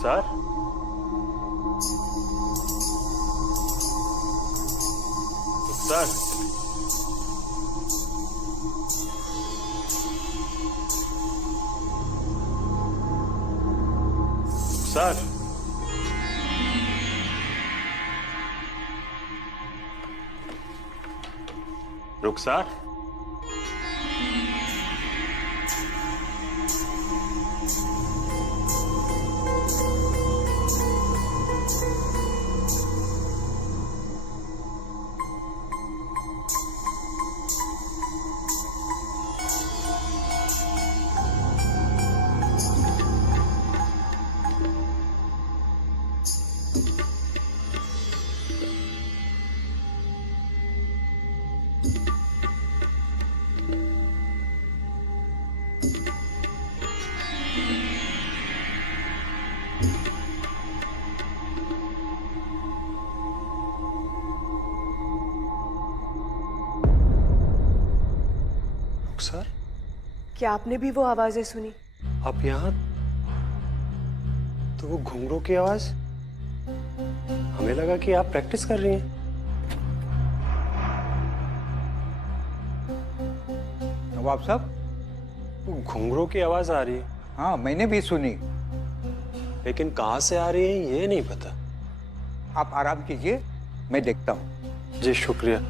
रुखसार, रुखसार, रुखसार, रुखसार, रुखसार, क्या आपने भी वो आवाजें सुनी? आप यहाँ? तो वो घुंघरू की आवाज, हमें लगा कि आप प्रैक्टिस कर रही हैं। नवाब साहब, वो घुंघरू की आवाज आ रही है, हाँ मैंने भी सुनी। लेकिन कहाँ से आ रही है ये नहीं पता। आप आराम कीजिए, मैं देखता हूँ। जी शुक्रिया।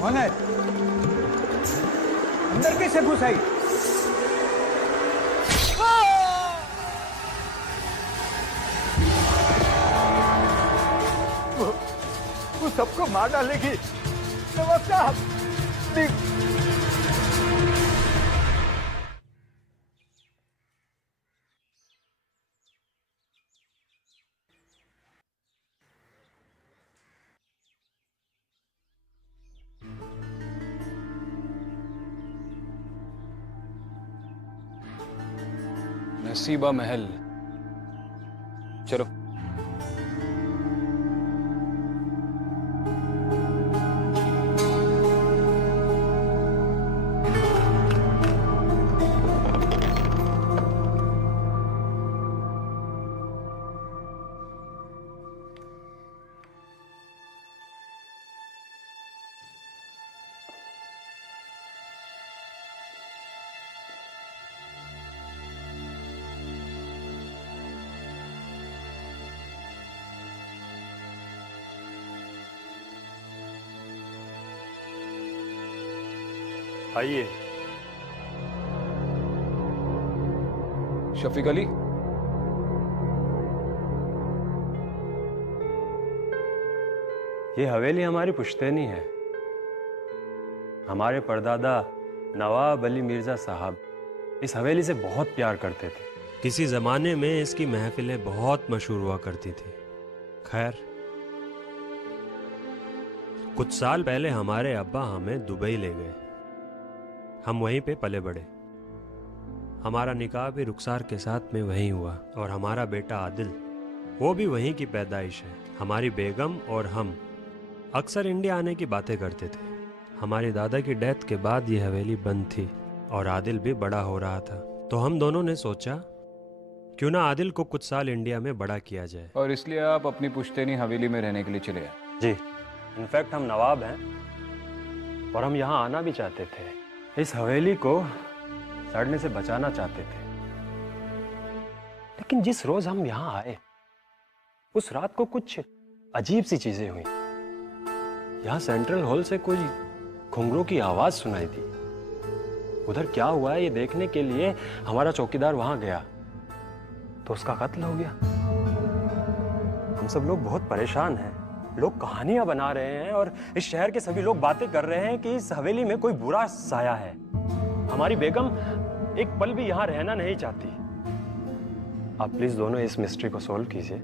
कौन है? अंदर कैसे घुस आई? वो सबको मार डालेगी। नवाब साहब, नसीबा महल, चलो। आइए। शफीक अली, ये हवेली हमारी पुश्तैनी है। हमारे परदादा नवाब अली मिर्जा साहब इस हवेली से बहुत प्यार करते थे। किसी जमाने में इसकी महफिलें बहुत मशहूर हुआ करती थी। खैर, कुछ साल पहले हमारे अब्बा हमें दुबई ले गए। हम वहीं पे पले बड़े। हमारा निकाह भी रुखसार के साथ में वहीं हुआ और हमारा बेटा आदिल, वो भी वहीं की पैदाइश है। हमारी बेगम और हम अक्सर इंडिया आने की बातें करते थे। हमारी दादा की डेथ के बाद ये हवेली बंद थी और आदिल भी बड़ा हो रहा था, तो हम दोनों ने सोचा क्यों ना आदिल को कुछ साल इंडिया में बड़ा किया जाए। और इसलिए आप अपनी पुश्तैनी हवेली में रहने के लिए चले आए? जी, इनफैक्ट हम नवाब हैं और हम यहाँ आना भी चाहते थे। इस हवेली को सड़ने से बचाना चाहते थे। लेकिन जिस रोज हम यहाँ आए उस रात को कुछ अजीब सी चीजें हुई। यहाँ सेंट्रल हॉल से कोई घुंघरू की आवाज सुनाई दी। उधर क्या हुआ है ये देखने के लिए हमारा चौकीदार वहां गया तो उसका कत्ल हो गया। हम सब लोग बहुत परेशान हैं। लोग कहानियां बना रहे हैं और इस शहर के सभी लोग बातें कर रहे हैं कि इस हवेली में कोई बुरा साया है। हमारी बेगम एक पल भी यहाँ रहना नहीं चाहती। आप प्लीज दोनों इस मिस्ट्री को सॉल्व कीजिए।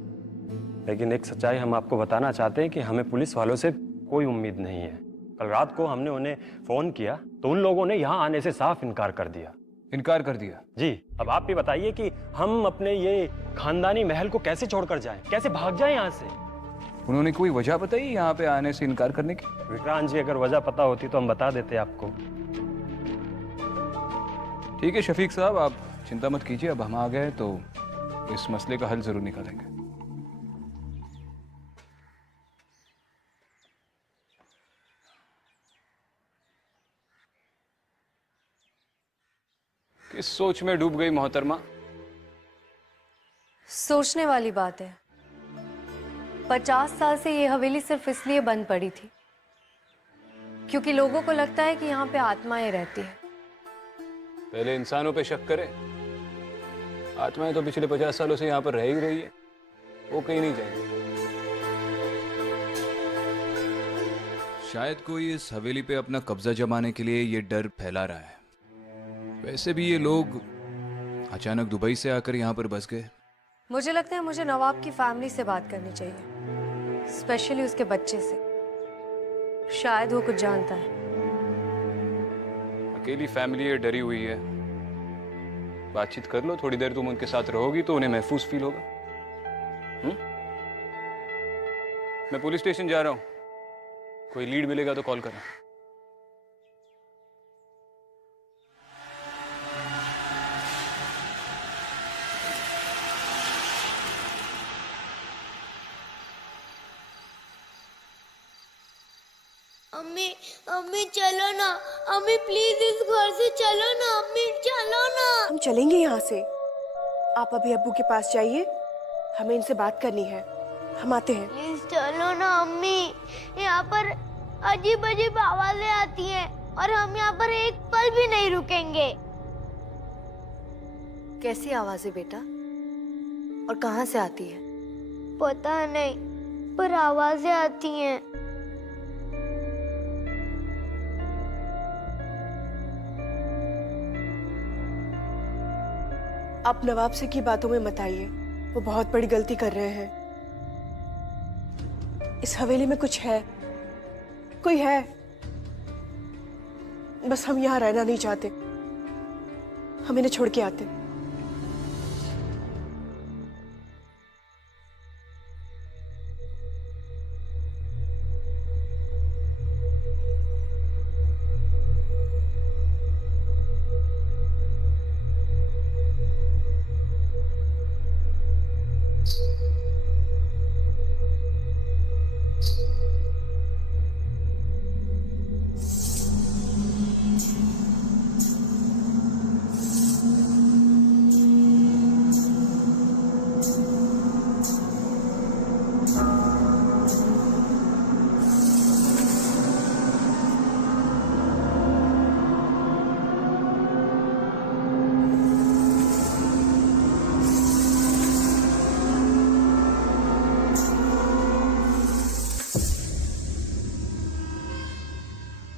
लेकिन एक सच्चाई हम आपको बताना चाहते हैं कि हमें पुलिस वालों से कोई उम्मीद नहीं है। कल रात को हमने उन्हें फोन किया तो उन लोगों ने यहाँ आने से साफ इनकार कर दिया। इनकार कर दिया? जी, अब आप भी बताइए कि हम अपने ये खानदानी महल को कैसे छोड़कर जाएं, कैसे भाग जाएं यहाँ से। उन्होंने कोई वजह बताई यहाँ पे आने से इनकार करने की? विक्रांत जी, अगर वजह पता होती तो हम बता देते आपको। ठीक है शफीक साहब, आप चिंता मत कीजिए, अब हम आ गए तो इस मसले का हल जरूर निकालेंगे। किस सोच में डूब गई मोहतरमा? सोचने वाली बात है। 50 साल से ये हवेली सिर्फ इसलिए बंद पड़ी थी क्योंकि लोगों को लगता है कि यहाँ पे आत्माएं रहती है। पहले इंसानों पे शक करें, आत्माएं तो पिछले 50 सालों से यहाँ पर रह ही रही है, वो कहीं नहीं जाएंगे। शायद कोई इस हवेली पे अपना कब्जा जमाने के लिए ये डर फैला रहा है। वैसे भी ये लोग अचानक दुबई से आकर यहाँ पर बस गए। मुझे लगता है मुझे नवाब की फैमिली से बात करनी चाहिए, स्पेशली उसके बच्चे से। शायद वो कुछ जानता है। अकेली फैमिली है, डरी हुई है, बातचीत कर लो। थोड़ी देर तुम उनके साथ रहोगी तो उन्हें महफूज फील होगा। मैं पुलिस स्टेशन जा रहा हूं, कोई लीड मिलेगा तो कॉल करना। अम्मी अम्मी चलो ना, अम्मी प्लीज इस घर से चलो ना, अम्मी चलो ना। हम चलेंगे यहाँ से। आप अभी अब्बू के पास जाइए, हमें इनसे बात करनी है। हम आते हैं। प्लीज चलो ना अम्मी, यहाँ पर अजीब अजीब आवाजें आती हैं और हम यहाँ पर एक पल भी नहीं रुकेंगे। कैसी आवाजें बेटा, और कहाँ से आती है? पता नहीं, पर आवाजें आती हैं। आप नवाब से की बातों में मत आइए, वो बहुत बड़ी गलती कर रहे हैं। इस हवेली में कुछ है, कोई है, बस हम यहाँ रहना नहीं चाहते। हम इन्हें छोड़ के आते।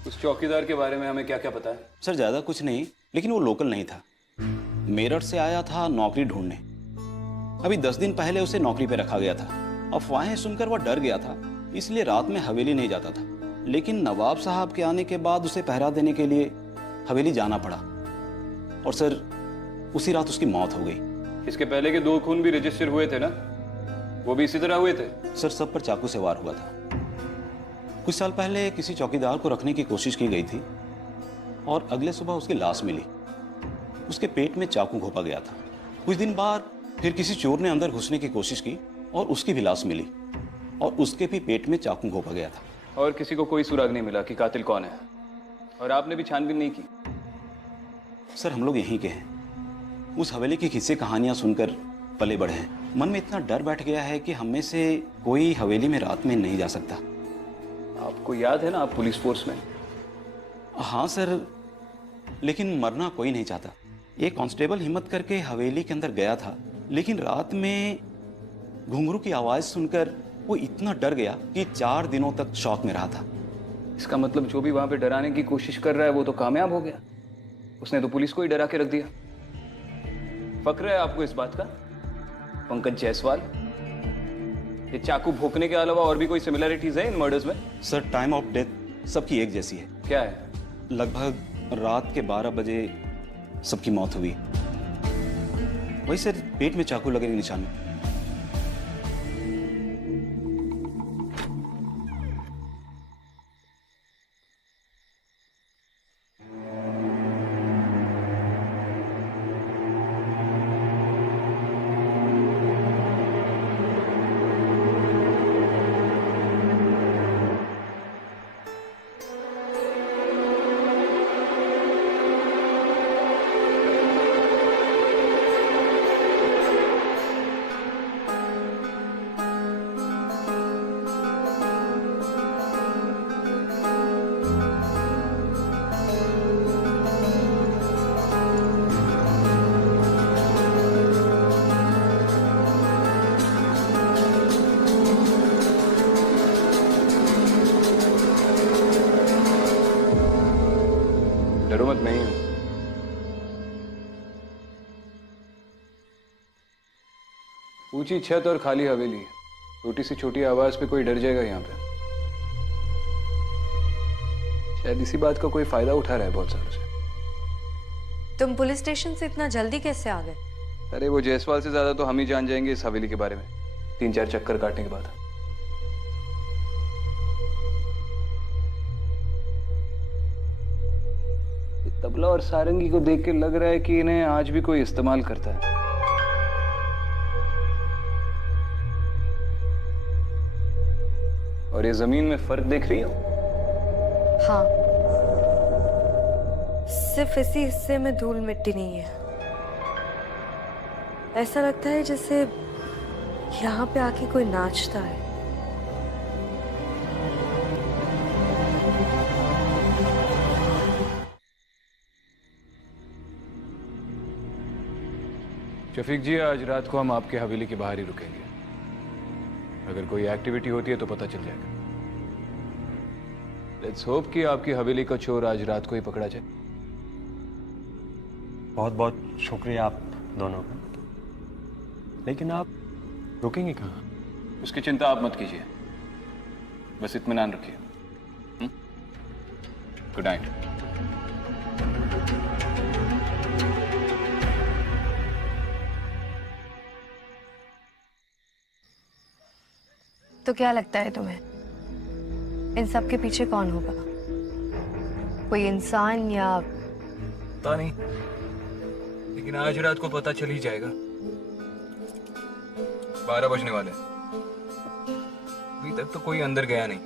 उस चौकीदार के बारे में हमें क्या क्या पता है? सर ज़्यादा कुछ नहीं, लेकिन वो लोकल नहीं था। मेरठ से आया था नौकरी ढूंढने। अभी 10 दिन पहले उसे नौकरी पे रखा गया था। अफवाहें सुनकर वह डर गया था, इसलिए रात में हवेली नहीं जाता था। लेकिन नवाब साहब के आने के बाद उसे पहरा देने के लिए हवेली जाना पड़ा, और सर उसी रात उसकी मौत हो गई। इसके पहले के 2 खून भी रजिस्टर हुए थे ना, वो भी इसी तरह हुए थे? सर सब पर चाकू से वार हुआ था। कुछ साल पहले किसी चौकीदार को रखने की कोशिश की गई थी और अगले सुबह उसकी लाश मिली। उसके पेट में चाकू घोंपा गया था। कुछ दिन बाद फिर किसी चोर ने अंदर घुसने की कोशिश की और उसकी भी लाश मिली और उसके भी पेट में चाकू घोंपा गया था। और किसी को कोई सुराग नहीं मिला कि कातिल कौन है? और आपने भी छानबीन नहीं की? सर हम लोग यहीं के हैं। उस हवेली की किस्से कहानियां सुनकर पले बढ़े हैं। मन में इतना डर बैठ गया है कि हम में से कोई हवेली में रात में नहीं जा सकता। आपको याद है ना, आप पुलिस फोर्स में? हाँ सर, लेकिन मरना कोई नहीं चाहता। एक कांस्टेबल हिम्मत करके हवेली के अंदर गया था, लेकिन रात में घुंघरू की आवाज सुनकर वो इतना डर गया कि 4 दिनों तक शॉक में रहा था। इसका मतलब जो भी वहां पे डराने की कोशिश कर रहा है वो तो कामयाब हो गया। उसने तो पुलिस को ही डरा के रख दिया। फक्र है आपको इस बात का, पंकज जायसवाल? ये चाकू भोंकने के अलावा और भी कोई सिमिलरिटीज है इन मर्डर्स में? सर टाइम ऑफ डेथ सबकी एक जैसी है। क्या है? लगभग रात के 12 बजे सबकी मौत हुई। वही सर, पेट में चाकू लगे निशान। डरो मत, मैं ही हूं। ऊंची छत और खाली हवेली, छोटी सी छोटी आवाज पे कोई डर जाएगा यहाँ पे? शायद इसी बात का कोई फायदा उठा रहा है बहुत सालों से। तुम पुलिस स्टेशन से इतना जल्दी कैसे आ गए? अरे वो जायसवाल से ज्यादा तो हम ही जान जाएंगे इस हवेली के बारे में, 3-4 चक्कर काटने के बाद। तबला और सारंगी को देख के लग रहा है कि इन्हें आज भी कोई इस्तेमाल करता है। और ये जमीन में फर्क देख रही हो? हाँ, सिर्फ इसी हिस्से में धूल मिट्टी नहीं है। ऐसा लगता है जैसे यहाँ पे आके कोई नाचता है। शफीक जी, आज रात को हम आपके हवेली के बाहर ही रुकेंगे। अगर कोई एक्टिविटी होती है तो पता चल जाएगा। लेट्स होप कि आपकी हवेली का चोर आज रात को ही पकड़ा जाए। बहुत बहुत शुक्रिया आप दोनों का, लेकिन आप रुकेंगे कहाँ? उसकी चिंता आप मत कीजिए, बस इत्मीनान रखिए। Good night. तो क्या लगता है तुम्हें, इन सब के पीछे कौन होगा? कोई इंसान या? पता नहीं, लेकिन आज रात को पता चल ही जाएगा। 12 बजने वाले, अभी तक तो कोई अंदर गया नहीं,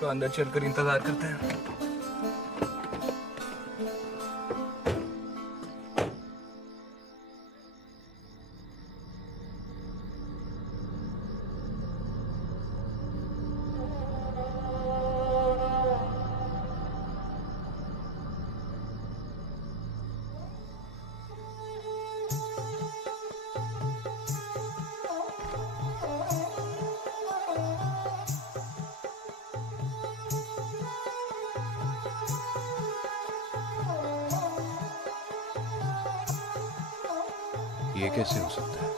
तो अंदर चलकर इंतजार करते हैं। ये कैसे हो सकता है?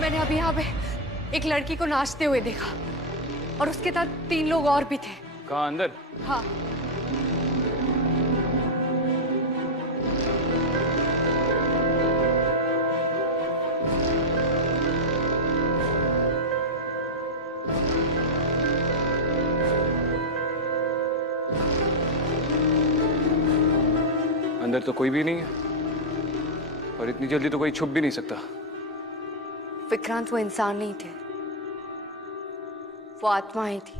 मैंने अभी यहाँ पे एक लड़की को नाचते हुए देखा और उसके साथ 3 लोग और भी थे। कहाँ अंदर? हाँ। अंदर तो कोई भी नहीं है और इतनी जल्दी तो कोई छुप भी नहीं सकता। विक्रांत वो इंसान नहीं थे, वो आत्माएं थी।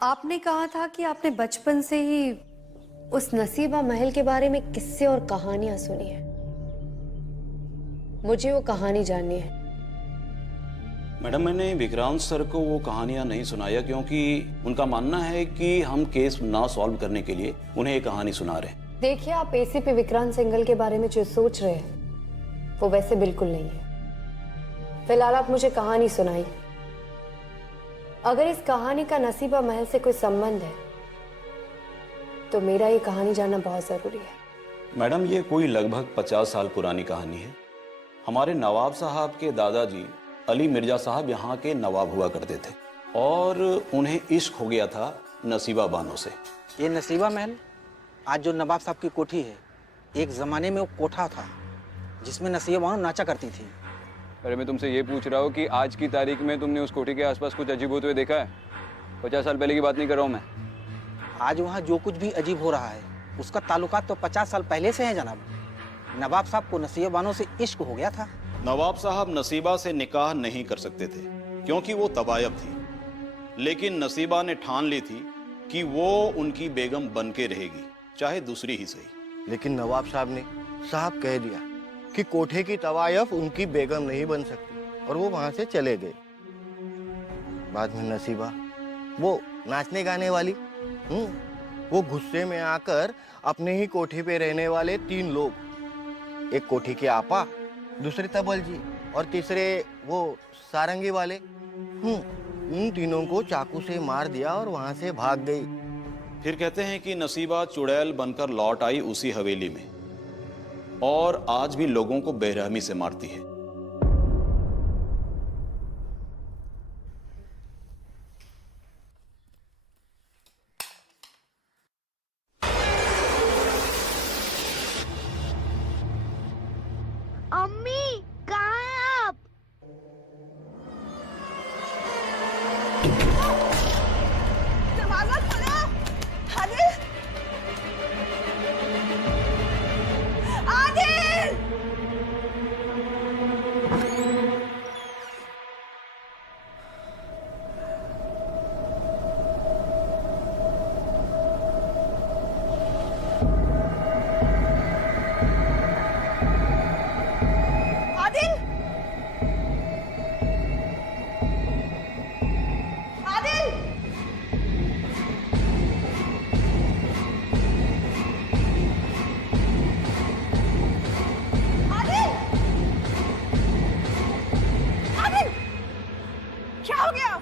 आपने कहा था कि आपने बचपन से ही उस नसीबा महल के बारे में किस्से और कहानियां सुनी है। मुझे वो कहानी जाननी है। मैडम, मैंने विक्रांत सर को वो कहानियां नहीं सुनाया क्योंकि उनका मानना है कि हम केस ना सॉल्व करने के लिए उन्हें ये कहानी सुना रहे हैं। देखिए, आप एसीपी विक्रांत सिंघल के बारे में जो सोच रहे हैं वो वैसे बिल्कुल नहीं है। फिलहाल आप मुझे कहानी सुनाइए। अगर इस कहानी का नसीबा महल से कोई संबंध है तो मेरा ये कहानी जानना बहुत जरूरी है। मैडम, ये कोई लगभग 50 साल पुरानी कहानी है। हमारे नवाब साहब के दादाजी अली मिर्जा साहब यहाँ के नवाब हुआ करते थे और उन्हें इश्क हो गया था नसीबा बानो से। ये नसीबा महल आज जो नवाब साहब की कोठी है, एक जमाने में वो कोठा था जिसमें नसीबा बानो नाचा करती थी। अरे मैं तुमसे ये पूछ रहा हूँ कि आज की तारीख में तुमने उस कोठी के आसपास कुछ अजीब होते हुए देखा है? 50 साल पहले की बात नहीं कर रहा हूँ मैं। आज वहाँ जो कुछ भी अजीब हो रहा है उसका ताल्लुकात तो 50 साल पहले से है जनाब। नवाब साहब को नसीबा बानो से इश्क हो गया था। नवाब साहब नसीबा से निकाह नहीं कर सकते थे क्योंकि वो तबायब थी, लेकिन नसीबा ने ठान ली थी कि वो उनकी बेगम बन के रहेगी, चाहे दूसरी ही सही। लेकिन नवाब साहब ने साहब कह दिया कि कोठे की तवायफ उनकी बेगम नहीं बन सकती और वो वहां से चले गए। बाद में नसीबा, वो नाचने गाने वाली, वो गुस्से में आकर अपने ही कोठे पे रहने वाले 3 लोग, एक कोठी के आपा, दूसरे तबल जी और तीसरे वो सारंगी वाले, उन तीनों को चाकू से मार दिया और वहां से भाग गई। फिर कहते हैं कि नसीबा चुड़ैल बनकर लौट आई उसी हवेली में और आज भी लोगों को बेरहमी से मारती है। अम्मी, कहाँ हैं आप? दरवाजा खोलो। आदिल, आदिल। आदिल, आदिल। आदिल, आदिल, क्या हो गया?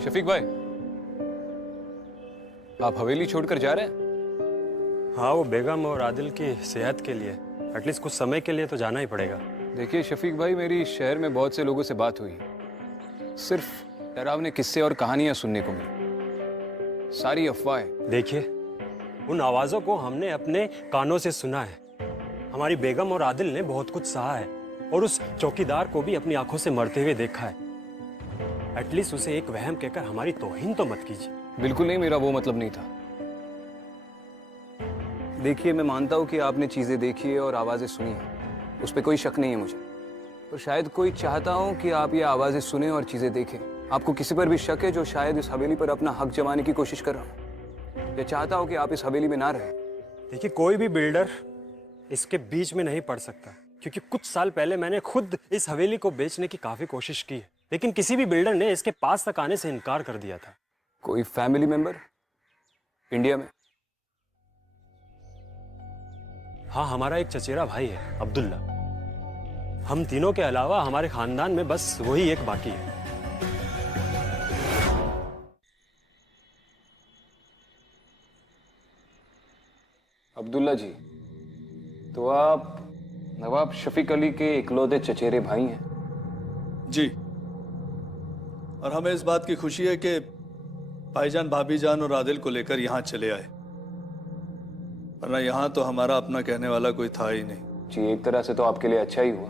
शफीक भाई, आप हवेली छोड़कर जा रहे हैं? हाँ, वो बेगम और आदिल की सेहत के लिए एटलीस्ट कुछ समय के लिए तो जाना ही पड़ेगा। देखिए शफीक भाई, मेरी शहर में बहुत से लोगों से बात हुई, सिर्फ डरावने किस्से और कहानियां सुनने को मिली, सारी अफवाहें। देखिए, उन आवाज़ों को हमने अपने कानों से सुना है। हमारी बेगम और आदिल ने बहुत कुछ सहा है और उस चौकीदार को भी अपनी आंखों से मरते हुए देखा है। एटलीस्ट उसे एक वहम कहकर हमारी तौहीन तो मत कीजिए। बिल्कुल नहीं, मेरा वो मतलब नहीं था। देखिए, मैं मानता हूँ कि आपने चीज़ें देखी है और आवाज़ें सुनी है, उस पर कोई शक नहीं है मुझे, और शायद कोई चाहता हूँ कि आप ये आवाज़ें सुने और चीज़ें देखें। आपको किसी पर भी शक है जो शायद इस हवेली पर अपना हक जमाने की कोशिश कर रहा हो, या चाहता हो कि आप इस हवेली में ना रहें? देखिए, कोई भी बिल्डर इसके बीच में नहीं पड़ सकता, क्योंकि कुछ साल पहले मैंने खुद इस हवेली को बेचने की काफी कोशिश की है, लेकिन किसी भी बिल्डर ने इसके पास तक आने से इनकार कर दिया था। कोई फैमिली मेंबर इंडिया में? हाँ, हमारा एक चचेरा भाई है, अब्दुल्ला। हम तीनों के अलावा हमारे खानदान में बस वही एक बाकी है। अब्दुल्ला जी, तो आप नवाब शफीक अली के इकलौते चचेरे भाई हैं? जी, और हमें इस बात की खुशी है कि भाईजान, भाभी जान और आदिल को लेकर यहाँ चले आए, वरना यहाँ तो हमारा अपना कहने वाला कोई था ही नहीं। जी, एक तरह से तो आपके लिए अच्छा ही हुआ,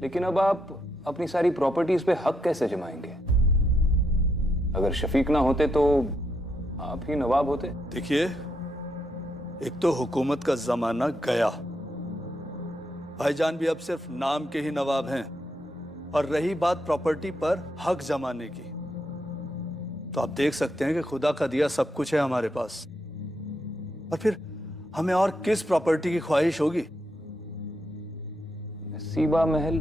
लेकिन अब आप अपनी सारी प्रॉपर्टीज पे हक कैसे जमाएंगे? अगर शफीक ना होते तो आप ही नवाब होते। देखिए, एक तो हुकूमत का जमाना गया, भाईजान भी अब सिर्फ नाम के ही नवाब हैं, और रही बात प्रॉपर्टी पर हक जमाने की, तो आप देख सकते हैं कि खुदा का दिया सब कुछ है हमारे पास, और फिर हमें और किस प्रॉपर्टी की ख्वाहिश होगी? नसीबा महल?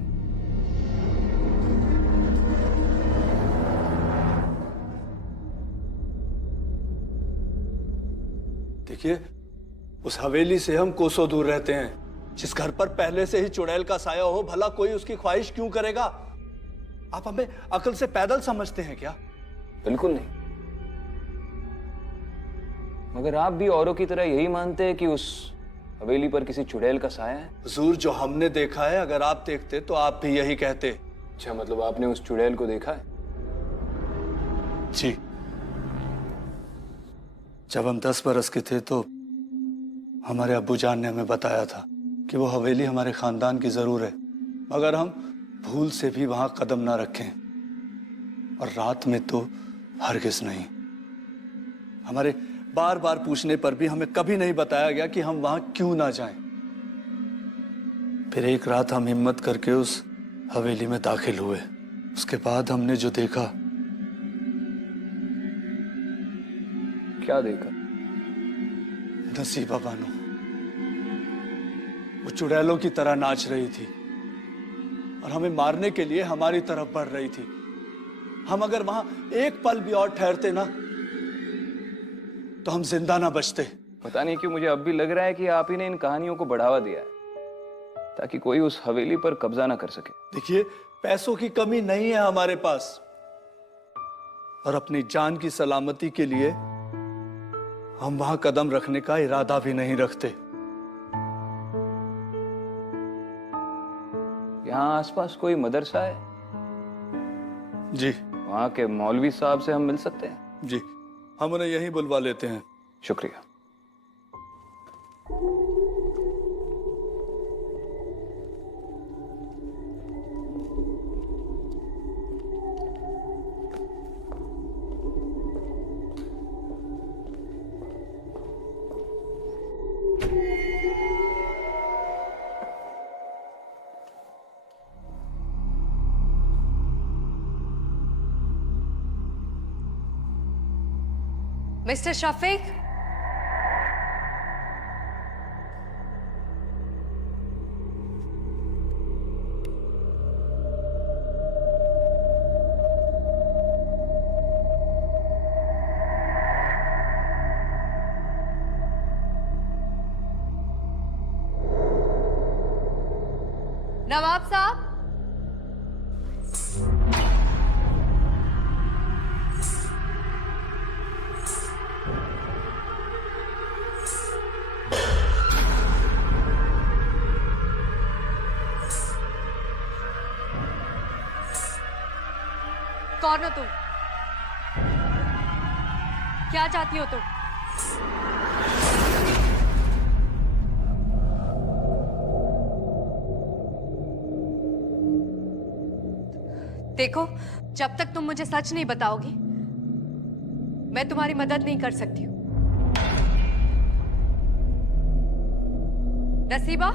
देखिए, उस हवेली से हम कोसों दूर रहते हैं। जिस घर पर पहले से ही चुड़ैल का साया हो, भला कोई उसकी ख्वाहिश क्यों करेगा? आप हमें अकल से पैदल समझते हैं क्या? बिल्कुल नहीं। मगर आप भी औरों की तरह यही मानते हैं कि उस हवेली पर किसी चुड़ैल का साया है? हुजूर, जो हमने देखा है, अगर आप देखते तो आप भी यही कहते। अच्छा, मतलब आपने उस चुड़ैल को देखा है? जी, जब हम 10 बरस के थे तो हमारे अब्बू जान ने हमें बताया था कि वो हवेली हमारे खानदान की जरूर है, मगर हम भूल से भी वहां कदम ना रखें, और रात में तो हरगिज नहीं। हमारे बार बार पूछने पर भी हमें कभी नहीं बताया गया कि हम वहां क्यों ना जाएं। फिर एक रात हम हिम्मत करके उस हवेली में दाखिल हुए। उसके बाद हमने जो देखा। क्या देखा? नसीबा बानो वो चुड़ैलों की तरह नाच रही थी और हमें मारने के लिए हमारी तरफ बढ़ रही थी। हम अगर वहां एक पल भी और ठहरते ना तो हम जिंदा ना बचते। पता नहीं क्यों मुझे अब भी लग रहा है कि आप ही ने इन कहानियों को बढ़ावा दिया है ताकि कोई उस हवेली पर कब्जा ना कर सके। देखिए, पैसों की कमी नहीं है हमारे पास, और अपनी जान की सलामती के लिए हम वहां कदम रखने का इरादा भी नहीं रखते। यहाँ आसपास कोई मदरसा है? जी, वहां के मौलवी साहब से हम मिल सकते हैं? जी, हम उन्हें यहीं बुलवा लेते हैं। शुक्रिया। मिस्टर शफीक, नवाब साहब। कौन हो तुम? क्या चाहती हो तुम? देखो, जब तक तुम मुझे सच नहीं बताओगी मैं तुम्हारी मदद नहीं कर सकती हूँ। नसीबा,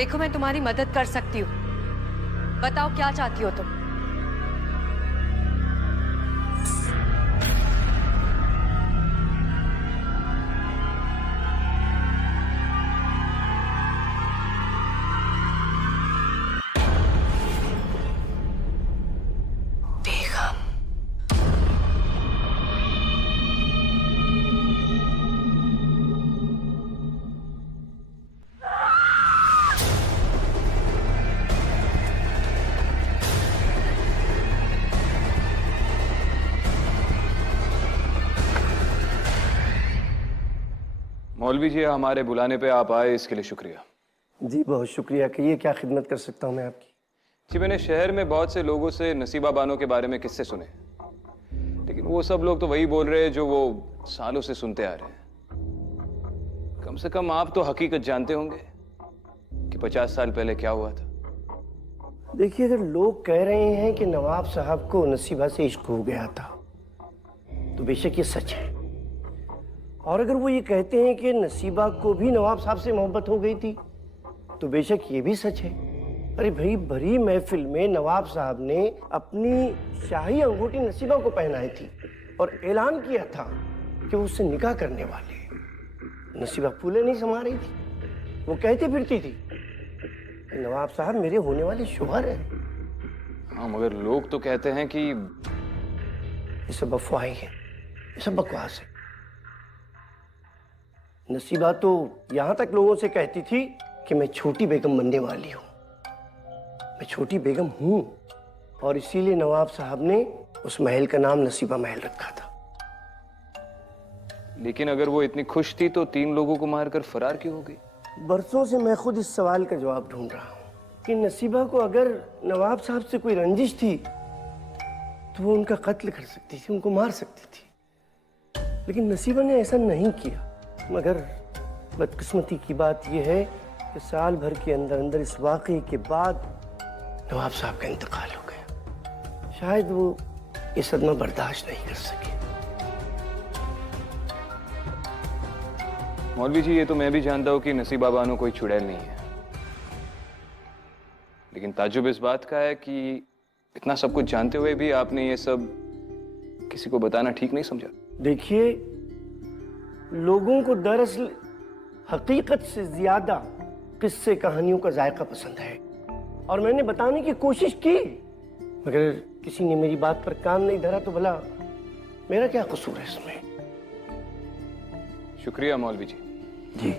देखो, मैं तुम्हारी मदद कर सकती हूँ। बताओ क्या चाहती हो तुम? मौलवी जी, हमारे बुलाने पे आप आए, इसके लिए शुक्रिया। जी बहुत शुक्रिया। कहिए क्या खिदमत कर सकता हूँ मैं आपकी? जी, मैंने शहर में बहुत से लोगों से नसीबा बानो के बारे में किस्से सुने, लेकिन वो सब लोग तो वही बोल रहे हैं जो वो सालों से सुनते आ रहे हैं। कम से कम आप तो हकीकत जानते होंगे कि 50 साल पहले क्या हुआ था। देखिए, अगर लोग कह रहे हैं कि नवाब साहब को नसीबा से इश्क हो गया था तो बेशक ये सच है, और अगर वो ये कहते हैं कि नसीबा को भी नवाब साहब से मोहब्बत हो गई थी तो बेशक ये भी सच है। अरे भाई, भरी महफिल में नवाब साहब ने अपनी शाही अंगूठी नसीबा को पहनाई थी और ऐलान किया था कि वो उससे निकाह करने वाले हैं। नसीबा फूले नहीं समा रही थी, वो कहती फिरती थी कि नवाब साहब मेरे होने वाले शोहर हैं। हाँ, मगर लोग तो कहते हैं कि ये सब अफवाहें हैं, ये सब बकवास है। नसीबा तो यहां तक लोगों से कहती थी कि मैं छोटी बेगम बनने वाली हूं। मैं छोटी बेगम हूं और इसीलिए नवाब साहब ने उस महल का नाम नसीबा महल रखा था। लेकिन अगर वो इतनी खुश थी तो 3 लोगों को मारकर फरार क्यों हो गई? बरसों से मैं खुद इस सवाल का जवाब ढूंढ रहा हूं कि नसीबा को अगर नवाब साहब से कोई रंजिश थी तो वो उनका कत्ल कर सकती थी, उनको मार सकती थी, लेकिन नसीबा ने ऐसा नहीं किया। मगर बदकिस्मती की बात यह है कि साल भर के अंदर अंदर इस वाक़े के बाद नवाब साहब का इंतकाल हो गया। शायद वो ये सदमा बर्दाश्त नहीं कर सके। मौलवी जी, ये तो मैं भी जानता हूं कि नसीबा बानो कोई चुड़ैल नहीं है, लेकिन ताज्जुब इस बात का है कि इतना सब कुछ जानते हुए भी आपने ये सब किसी को बताना ठीक नहीं समझा। देखिए, लोगों को दरअसल हकीकत से ज्यादा किस्से कहानियों का जायका पसंद है और मैंने बताने की कोशिश की, मगर किसी ने मेरी बात पर कान नहीं धरा तो भला मेरा क्या कसूर है इसमें? शुक्रिया मौलवी जी। जी।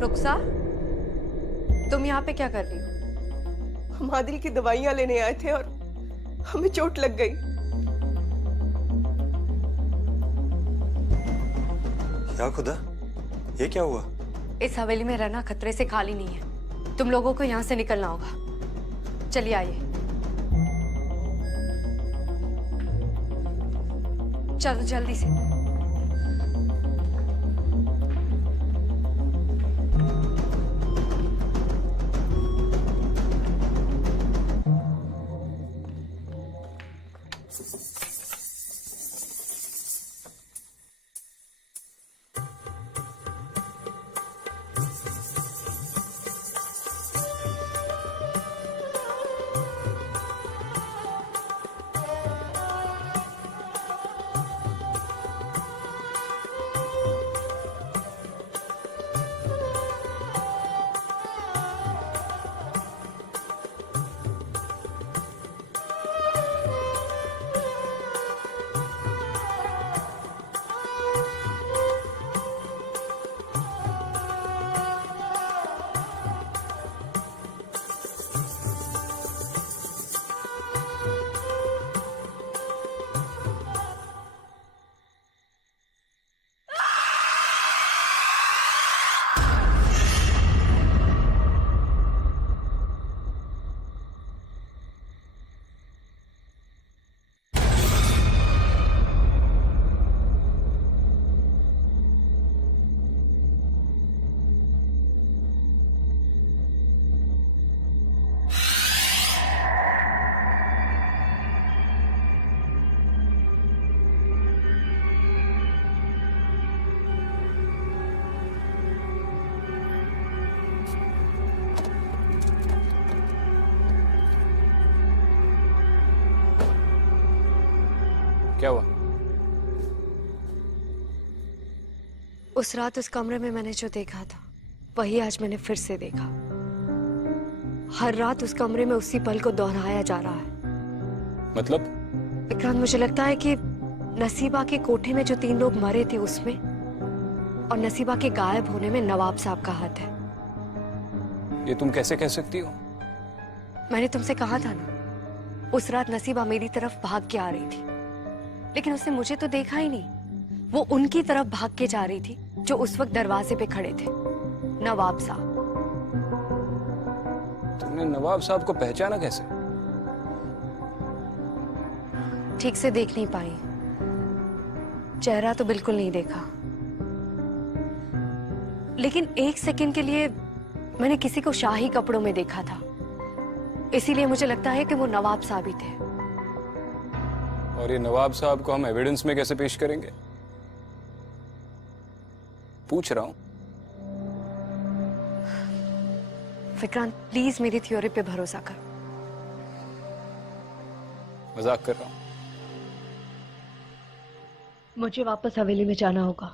रुखसा, तुम यहाँ पे क्या कर रही हो? हम आदिल की दवाइयां लेने आए थे और हमें चोट लग गई। या खुदा, ये क्या हुआ? इस हवेली में रहना खतरे से खाली नहीं है। तुम लोगों को यहाँ से निकलना होगा। चलिए आइए। चलो जल्दी से। क्या हुआ? उस रात उस कमरे में मैंने जो देखा था वही आज मैंने फिर से देखा। हर रात उस कमरे में उसी पल को दोहराया जा रहा है। मतलब? विक्रांत, मुझे लगता है कि नसीबा के कोठे में जो 3 लोग मरे थे उसमें और नसीबा के गायब होने में नवाब साहब का हाथ है। ये तुम कैसे कह सकती हो? मैंने तुमसे कहा था ना, उस रात नसीबा मेरी तरफ भाग के आ रही थी, लेकिन उसने मुझे तो देखा ही नहीं। वो उनकी तरफ भाग के जा रही थी जो उस वक्त दरवाजे पे खड़े थे, नवाब साहब। तुमने नवाब साहब को पहचाना कैसे? ठीक से देख नहीं पाई, चेहरा तो बिल्कुल नहीं देखा, लेकिन 1 सेकंड के लिए मैंने किसी को शाही कपड़ों में देखा था, इसीलिए मुझे लगता है कि वो नवाब साहब ही थे। और ये नवाब साहब को हम एविडेंस में कैसे पेश करेंगे? पूछ रहा हूं। विक्रांत, प्लीज मेरी थ्योरी पे भरोसा कर। मजाक कर रहा हूं। मुझे वापस हवेली में जाना होगा।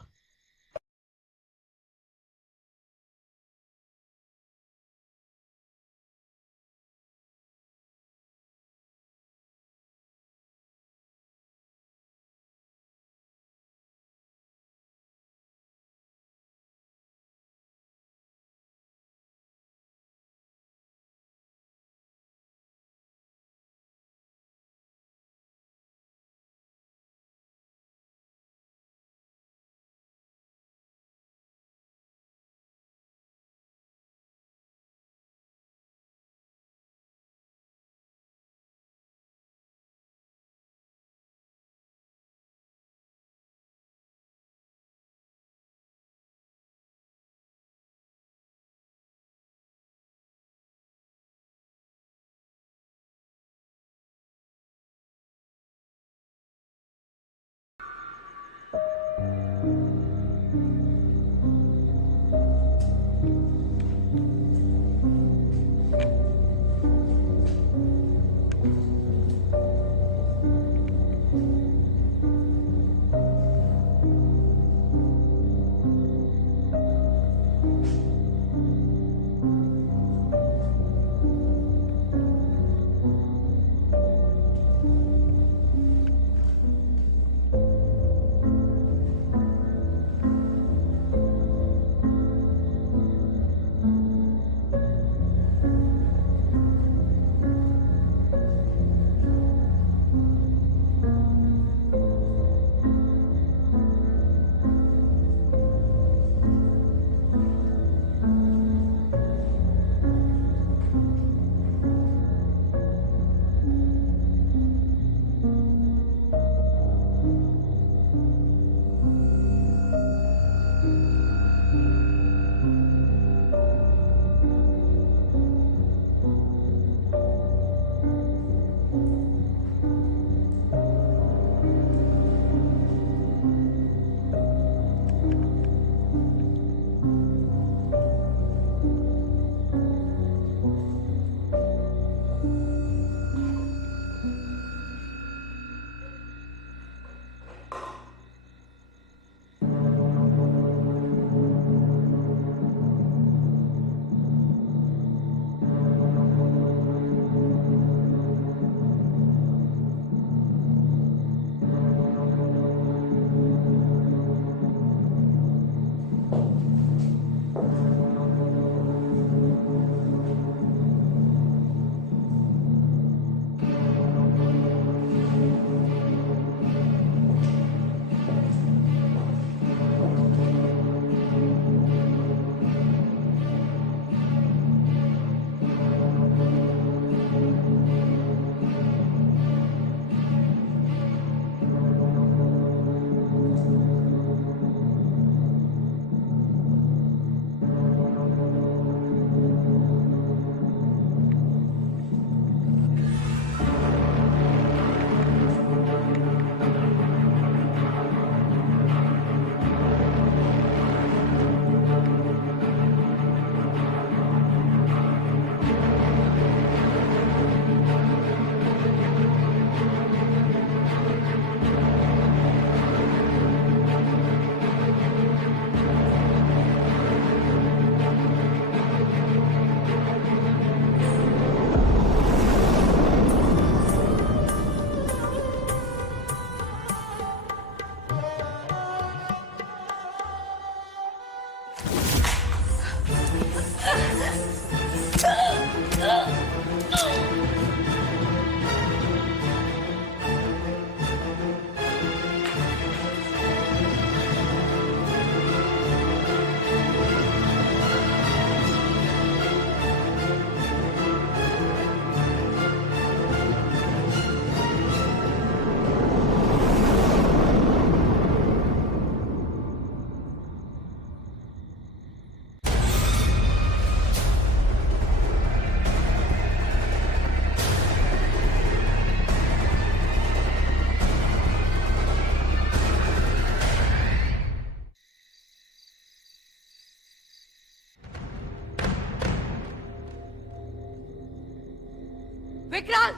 विक्रांत!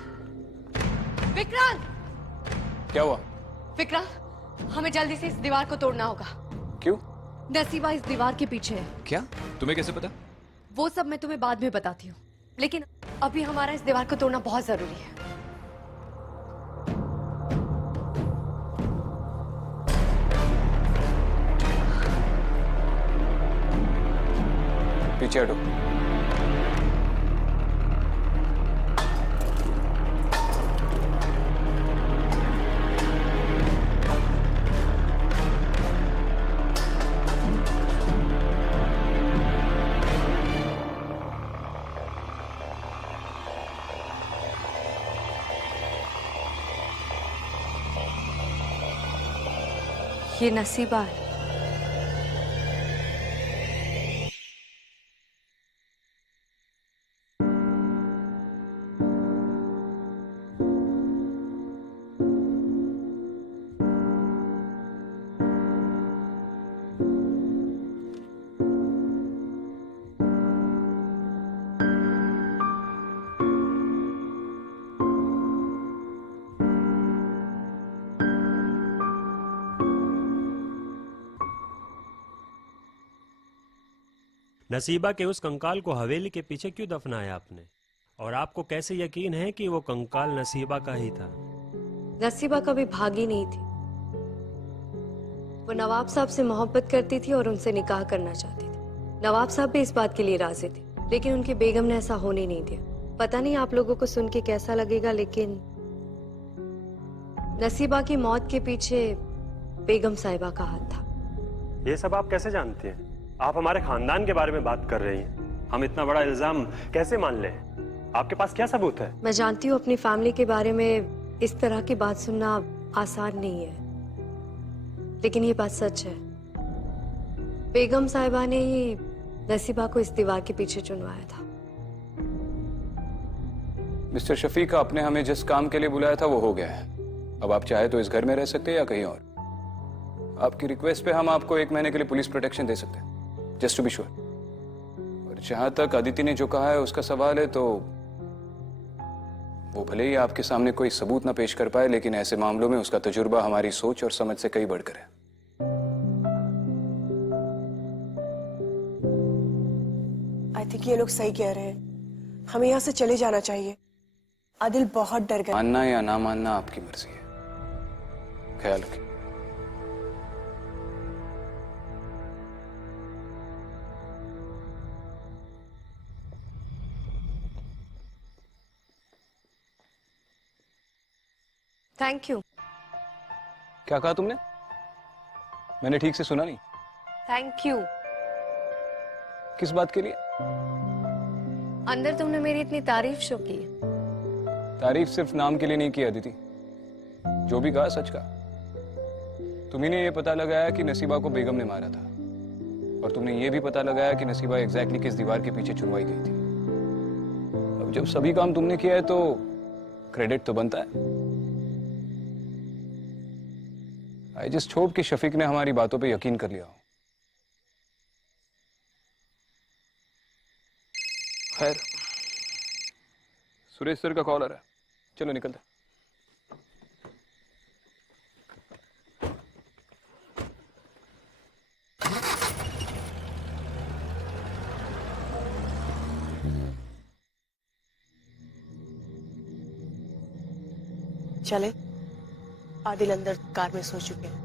विक्रांत! क्या हुआ? विक्रांत, हमें जल्दी से इस दीवार को तोड़ना होगा। क्यों? नसीबा इस दीवार के पीछे है। क्या? तुम्हें कैसे पता? वो सब मैं तुम्हें बाद में बताती हूँ, लेकिन अभी हमारा इस दीवार को तोड़ना बहुत जरूरी है। पीछे हटो। ये नसीबा है। नसीबा के उस कंकाल को हवेली के पीछे क्यों दफनाया आपने? और आपको कैसे यकीन है कि वो कंकाल नसीबा का ही था? नसीबा कभी भागी नहीं थी। वो नवाब साहब से मोहब्बत करती थी और उनसे निकाह करना चाहती थी। नवाब साहब भी इस बात के लिए राजी थे, लेकिन उनकी बेगम ने ऐसा होने नहीं दिया। पता नहीं आप लोगों को सुन के कैसा लगेगा, लेकिन नसीबा की मौत के पीछे बेगम साहिबा का हाथ था। ये सब आप कैसे जानते हैं? आप हमारे खानदान के बारे में बात कर रही हैं। हम इतना बड़ा इल्जाम कैसे मान लें? आपके पास क्या सबूत है? मैं जानती हूँ अपनी फैमिली के बारे में इस तरह की बात सुनना आसान नहीं है, लेकिन ये बात सच है। बेगम साहिबा ने ही नसीबा को इस दीवार के पीछे चुनवाया था। मिस्टर शफीक, आपने हमें जिस काम के लिए बुलाया था वो हो गया है। अब आप चाहे तो इस घर में रह सकते हैं या कहीं और। आपकी रिक्वेस्ट पे हम आपको 1 महीने के लिए पुलिस प्रोटेक्शन दे सकते हैं, जस्ट टू बी श्योर। और जहां तक अदिति ने जो कहा है उसका सवाल है, तो वो भले ही आपके सामने कोई सबूत ना पेश कर पाए, लेकिन ऐसे मामलों में उसका तजुर्बा हमारी सोच और समझ से कई बढ़कर है। आई थिंक ये लोग सही कह रहे हैं, हमें यहाँ से चले जाना चाहिए। आदिल बहुत डर गया। मानना या ना मानना आपकी मर्जी है, ख्याल रखिए। Thank you. क्या कहा तुमने? मैंने ठीक से सुना नहीं। Thank you. किस बात के लिए? अंदर तुमने मेरी इतनी तारीफ शो की। तारीफ सिर्फ नाम के लिए नहीं की अदिति, जो भी कहा सच कहा। तुम्ही ने ये पता लगाया कि नसीबा को बेगम ने मारा था, और तुमने ये भी पता लगाया कि नसीबा एग्जैक्टली किस दीवार के पीछे चुनवाई गई थी। अब जब सभी काम तुमने किया है तो क्रेडिट तो बनता है। आई जस्ट होप कि शफीक ने हमारी बातों पे यकीन कर लिया हो। खैर, सुरेश सर का कॉल आ रहा है, चलो निकलते। चले। आदिल अंदर कार में सो चुके हैं।